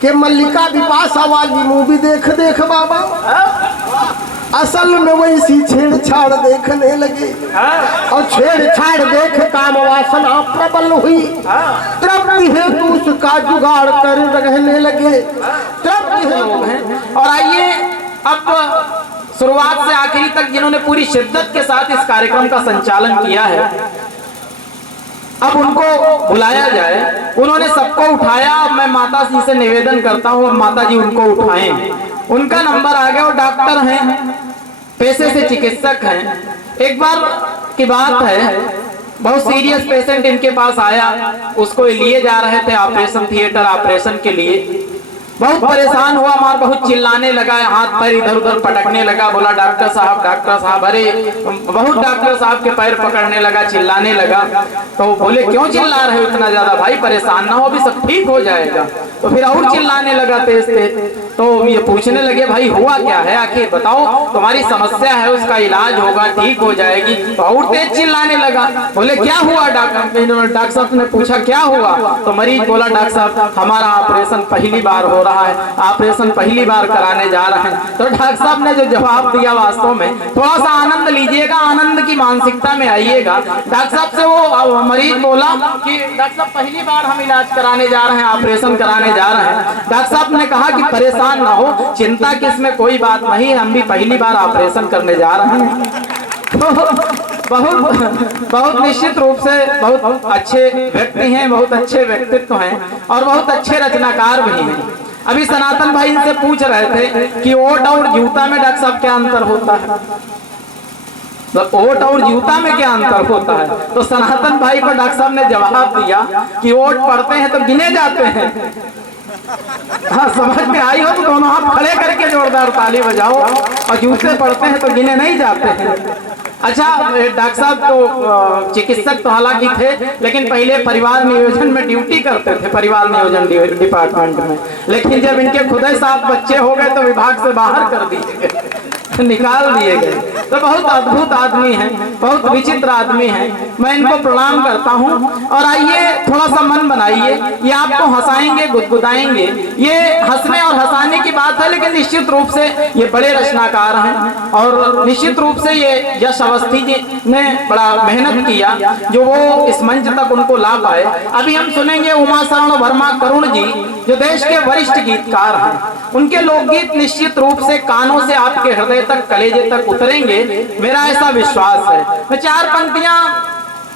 कि मल्लिका बिपाशा वाली मूवी देख देख बाबा असल में वैसी छेड़छाड़ देखने लगे और छेड़छाड़ देख काम वासना प्रबल हुई। तृप्ति हेतु उसका जुगाड़ कर रहने लगे। तृप्ति लोग हैं। और आइए अब शुरुआत से आखिरी तक जिन्होंने पूरी शिद्दत के साथ इस कार्यक्रम का संचालन किया है, अब उनको बुलाया जाए। उन्होंने सबको उठाया। अब मैं माता जी से निवेदन करता हूँ माता जी उनको उठाएं। उनका नंबर आ गया। वो डॉक्टर हैं, पेशे से चिकित्सक हैं। एक बार की बात है, बहुत सीरियस पेशेंट इनके पास आया। उसको लिए जा रहे थे ऑपरेशन थिएटर, ऑपरेशन के लिए। बहुत परेशान हुआ, मार बहुत चिल्लाने लगा, हाथ पैर इधर उधर पटकने लगा। बोला डॉक्टर साहब। अरे बहुत डॉक्टर साहब के पैर पकड़ने लगा, चिल्लाने लगा। तो बोले क्यों चिल्ला रहे हो इतना ज्यादा? भाई परेशान ना हो, अभी सब ठीक हो जाएगा। तो फिर और चिल्लाने लगा तेज तेज। तो ये पूछने लगे भाई हुआ क्या है, आखिर बताओ, तुम्हारी समस्या है, उसका इलाज होगा, ठीक हो जाएगी। तो और तेज चिल्लाने लगा। बोले क्या हुआ डॉक्टर साहब ने पूछा क्या हुआ? तो मरीज बोला डॉक्टर साहब हमारा ऑपरेशन पहली बार हो रहा है, ऑपरेशन पहली बार कराने जा रहे हैं। तो डॉक्टर साहब ने जो जवाब दिया, वास्तव में थोड़ा सा आनंद लीजिएगा, आनंद की मानसिकता में आइएगा। डॉक्टर साहब से वो मरीज बोला कि डॉक्टर साहब पहली बार हम इलाज कराने जा रहे हैं, ऑपरेशन कराने जा रहे हैं। डॉक्टर साहब ने कहा कि परेशान ना हो, चिंता की इसमें कोई बात नहीं है, हम भी पहली बार ऑपरेशन करने जा रहे हैं। तो बहुत निश्चित रूप से बहुत अच्छे व्यक्ति हैं, बहुत अच्छे व्यक्तित्व हैं और बहुत अच्छे रचनाकार भी हैं। अभी सनातन भाई इनसे पूछ रहे थे कि ओट और जूता में डॉक्टर साहब क्या अंतर होता है? तो ओट और जूता में क्या अंतर होता है? तो सनातन भाई को डॉक्टर साहब ने जवाब दिया कि ओट पढ़ते हैं तो गिने जाते हैं। हाँ, समझ में आई हो तो दोनों हाथ खड़े करके जोरदार ताली बजाओ। और जूते पढ़ते हैं तो गिने नहीं जाते हैं। अच्छा, डॉक्टर साहब तो चिकित्सक तो हालांकि थे, लेकिन पहले परिवार नियोजन में ड्यूटी करते थे, परिवार नियोजन डिपार्टमेंट में। लेकिन जब इनके खुद 7 बच्चे हो गए तो विभाग से बाहर कर दिए गए, निकाल दिए गए। तो बहुत अद्भुत आदमी हैं, बहुत विचित्र आदमी हैं। मैं इनको प्रणाम करता हूं। और आइए थोड़ा सा मन बनाइए, ये आपको हंसाएंगे, गुदगुदाएंगे। ये हंसने और हंसाने की बात है, लेकिन निश्चित रूप से ये बड़े रचनाकार हैं और निश्चित रूप से ये यश अवस्थी जी ने बड़ा मेहनत किया जो वो इस मंच तक उनको ला पाए। अभी हम सुनेंगे उमा शरण वर्मा करुण जी, जो देश के वरिष्ठ गीतकार हैं। उनके लोकगीत निश्चित रूप से कानों से आपके हृदय तक, कलेजे तक उतरेंगे, मेरा ऐसा विश्वास है। मैं 4 पंक्तियां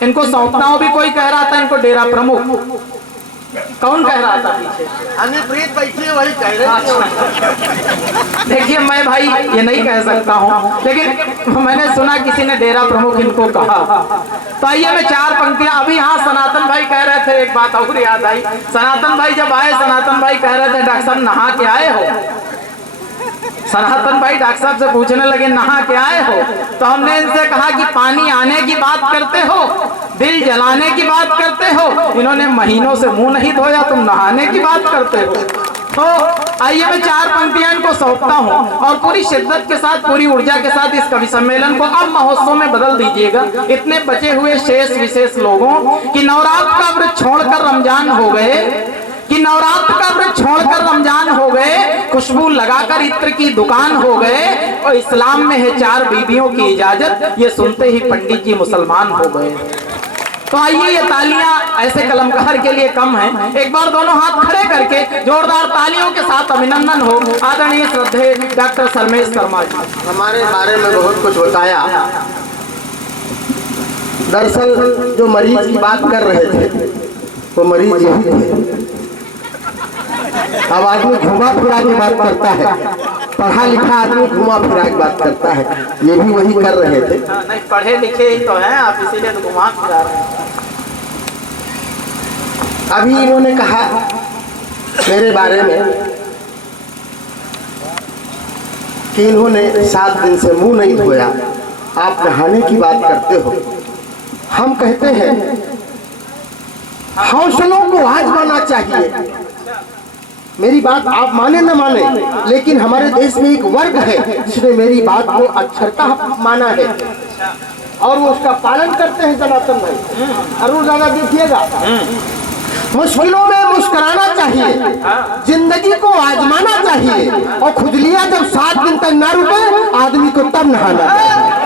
इनको सौंपता हूं। भी कोई कह रहा था इनको डेरा प्रमुख, कौन कह रहा था पीछे? प्रीत बैठी है, वही कह रहे। देखिए मैं भाई ये नहीं कह सकता हूं, लेकिन मैंने सुना किसी ने डेरा प्रमुख इनको कहा। तो आइए मैं 4 पंक्तियां। अभी हाँ, सनातन भाई कह रहे थे, एक बात और याद आई। सनातन भाई जब आए, सनातन भाई कह रहे थे डॉक्टर साहब नहा के आए हो? सनातन भाई डॉक्टर साहब से पूछने लगे नहा के आए हो? तो हमने इनसे कहा कि पानी आने की बात करते हो, दिल जलाने की बात करते हो। इन्होंने महीनों से मुंह नहीं धोया, तुम नहाने की बात करते हो। तो आइए मैं 4 पंक्तियां इनको सौंपता हूं और पूरी शिद्दत के साथ, पूरी ऊर्जा के साथ इस कवि सम्मेलन को अब महोत्सव में बदल दीजिएगा। इतने बचे हुए शेष विशेष लोगों की नवरात्र का व्रत छोड़कर रमजान हो गए, कि नवरात्र का व्रत छोड़कर रमजान हो गए, खुशबू लगाकर इत्र की दुकान हो गए, और इस्लाम में है 4 बीवियों की इजाजत, ये सुनते ही पंडित जी मुसलमान हो गए। तो आइए ये तालियां ऐसे कलमकार के लिए कम हैं। एक बार दोनों हाथ खड़े करके जोरदार तालियों के साथ अभिनंदन हो आदरणीय श्रद्धेय डॉक्टर सर्मेश शर्मा जी। हमारे बारे में बहुत कुछ बताया। दरअसल जो मरीज की बात कर रहे थे वो मरीज यही थे। अब आदमी घुमा फिरा की बात करता है, पढ़ा लिखा आदमी घुमा फिरा की बात करता है, ये भी वही कर रहे थे। नहीं, पढ़े लिखे ही तो हैं आप, इसीलिए तो घुमा फिरा रहे हैं। अभी इन्होंने कहा मेरे बारे में कि इन्होंने 7 दिन से मुंह नहीं धोया, आप नहाने की बात करते हो। हम कहते हैं हौसलों को आजमाना चाहिए। मेरी बात आप माने न माने, लेकिन हमारे देश में एक वर्ग है जिसने मेरी बात को अक्षरता माना है और वो उसका पालन करते हैं। सनातन भाई अरुण दादा देखिएगा, मुश्किलों में मुस्कुराना चाहिए, जिंदगी को आजमाना चाहिए, और खुजलियां जब 7 दिन तक ना रुके आदमी को तब नहाना चाहिए।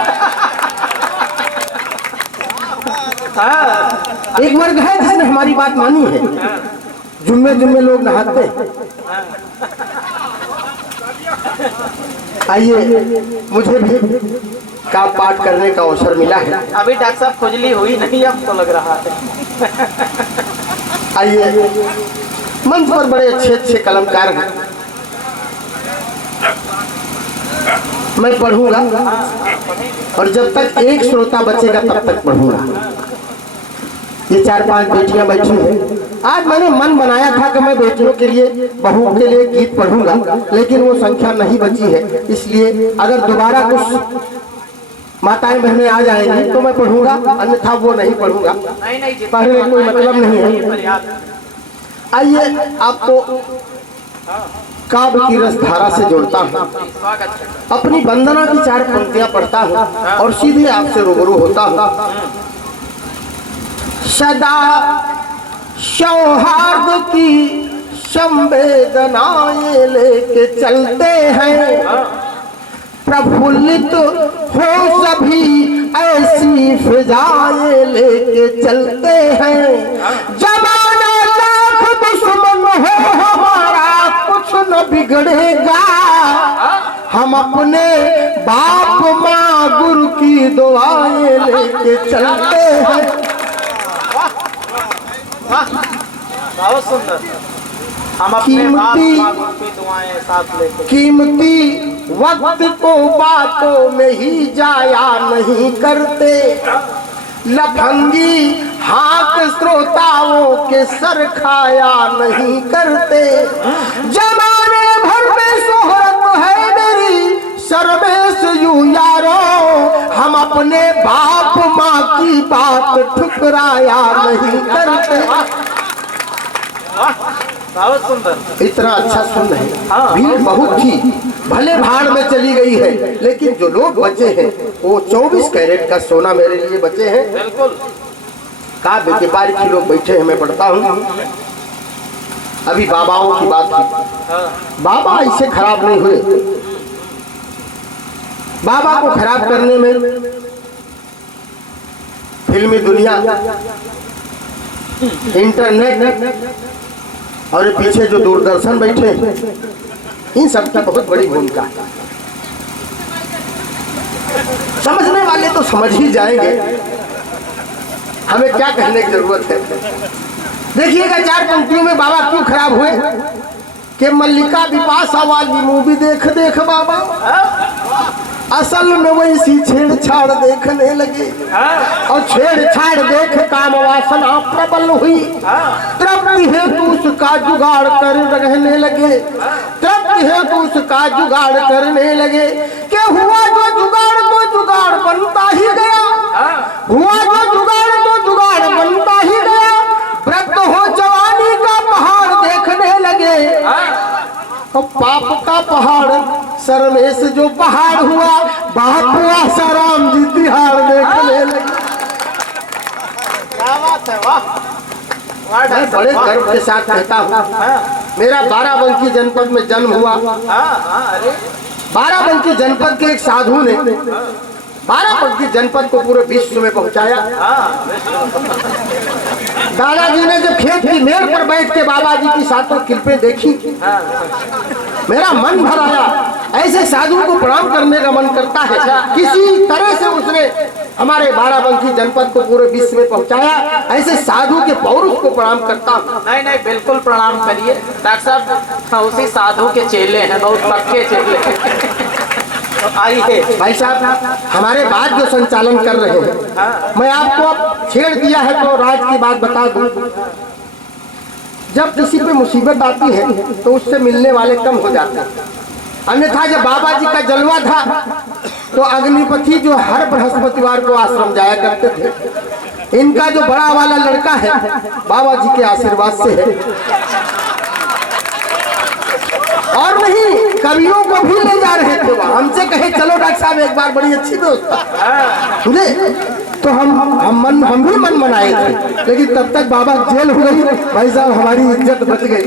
एक वर्ग है जिसने हमारी बात मानी है, जुम्मे जुम्मे लोग नहाते हैं। आइए, मुझे भी का पाठ करने का अवसर मिला है। अभी डॉक्टर साहब खुजली हुई नहीं, अब तो लग रहा है। आइए, मंच पर बड़े अच्छे अच्छे कलमकार हैं, मैं पढ़ूंगा और जब तक एक श्रोता बचेगा तब तक पढ़ूंगा। ये 4-5 बेटियां बैठी हैं। आज मैंने मन बनाया था कि मैं बेटियों के लिए, बहुओं के लिए गीत पढ़ूंगा, लेकिन वो संख्या नहीं बची है, इसलिए अगर दोबारा कुछ माताएं बहनें आ जाएंगी तो मैं पढ़ूंगा, अन्यथा वो नहीं पढ़ूंगा। पढ़ने में कोई मतलब नहीं है। आइए, आपको काव्य की रसधारा से जोड़ता हूँ, अपनी वंदना की 4 पंक्तियां पढ़ता हूँ और सीधे आपसे रूबरू होता हूँ। सदा सौहार्द की संवेदनाएं लेके चलते हैं, प्रफुल्लित हो सभी ऐसी फिजाएं लेके चलते हैं। जमाना लाख दुश्मन हो हमारा कुछ न बिगड़ेगा, हम अपने बाप माँ गुरु की दुआएं लेके चलते हैं। बहुत सुंदर। हम अपने दुआएं साथ लेते, कीमती वक्त को बातों में ही जाया नहीं करते, लफंगी हाथ श्रोताओं के सर खाया नहीं करते। जमाने भर में शोहरत है मेरी सर्वेश यूं यारो, हम अपने बाप माँ की बात ठुकराया नहीं करते। बहुत सुंदर। इतना अच्छा सुन रहे, भीड़ बहुत थी, भले भाड़ में चली गई है, लेकिन जो लोग बचे हैं वो 24 कैरेट का सोना मेरे लिए बचे हैं। बिल्कुल। काव्य के बारीकी लोग बैठे हैं, मैं पढ़ता हूँ। अभी बाबाओं की बात की, बाबा इससे खराब नहीं हुए। बाबा को खराब करने में फिल्मी दुनिया, इंटरनेट और पीछे जो दूरदर्शन बैठे, इन सबकी बहुत बड़ी भूमिका है। समझने वाले तो समझ ही जाएंगे, हमें क्या कहने की जरूरत है। देखिएगा 4 पंक्तियों में बाबा क्यों खराब हुए कि मल्लिका बिपाशा वाली मूवी देख देख बाबा असल में वैसी छेड़छाड़ देखने लगे, और छेड़छाड़ देख काम वासना प्रबल हुई। तृप्ति हेतु उसका जुगाड़ कर रहने लगे, तृप्ति हेतु उसका जुगाड़ करने लगे। क्या हुआ जो जुगाड़ तो जुगाड़ बनता ही गया, हुआ जो जुगाड़ तो जुगाड़ बनता ही गया। व्रत हो जवानी का पहाड़ देखने लगे, तो पाप का पहाड़ सर में से जो पहाड़ हुआ, बाप हुआ साराम जी तिहाड़ देखने लगे। क्या बात है, वाह। मैं बड़े गर्व के साथ कहता हूँ, मेरा बाराबंकी जनपद में जन्म हुआ। बाराबंकी जनपद के एक साधु ने बाराबंकी जनपद को पूरे विश्व में पहुंचाया। दादाजी ने जब खेत की मेड़ पर बैठ के बाबा जी की 7 कृपें देखी, मेरा मन भर आया। ऐसे साधु को प्रणाम करने का मन करता है। किसी तरह से उसने हमारे बाराबंकी जनपद को पूरे विश्व में पहुंचाया। ऐसे साधु के पौरुष को प्रणाम करता हूँ। नहीं नहीं, बिल्कुल प्रणाम करिए डॉक्टर साहब, उसी साधु के चेले हैं, बहुत पक्के चेले हैं। तो आइए भाई साहब, हमारे बाद जो संचालन कर रहे हैं, मैं आपको अब छेड़ दिया है तो राज की बात बता दूं। जब किसी पे मुसीबत आती है तो उससे मिलने वाले कम हो जाते हैं। अन्यथा जब बाबा जी का जलवा था तो अग्निपति जो हर बृहस्पतिवार को आश्रम जाया करते थे। इनका जो बड़ा वाला लड़का है बाबा जी के आशीर्वाद से है, और नहीं कवियों को भी ले जा रहे थे। वह हमसे कहे चलो डॉक्टर साहब एक बार बड़ी अच्छी व्यवस्था, तो हम भी मन मनाए थे, लेकिन तब तक बाबा जेल हो गई, भाई साहब हमारी इज्जत बच गई।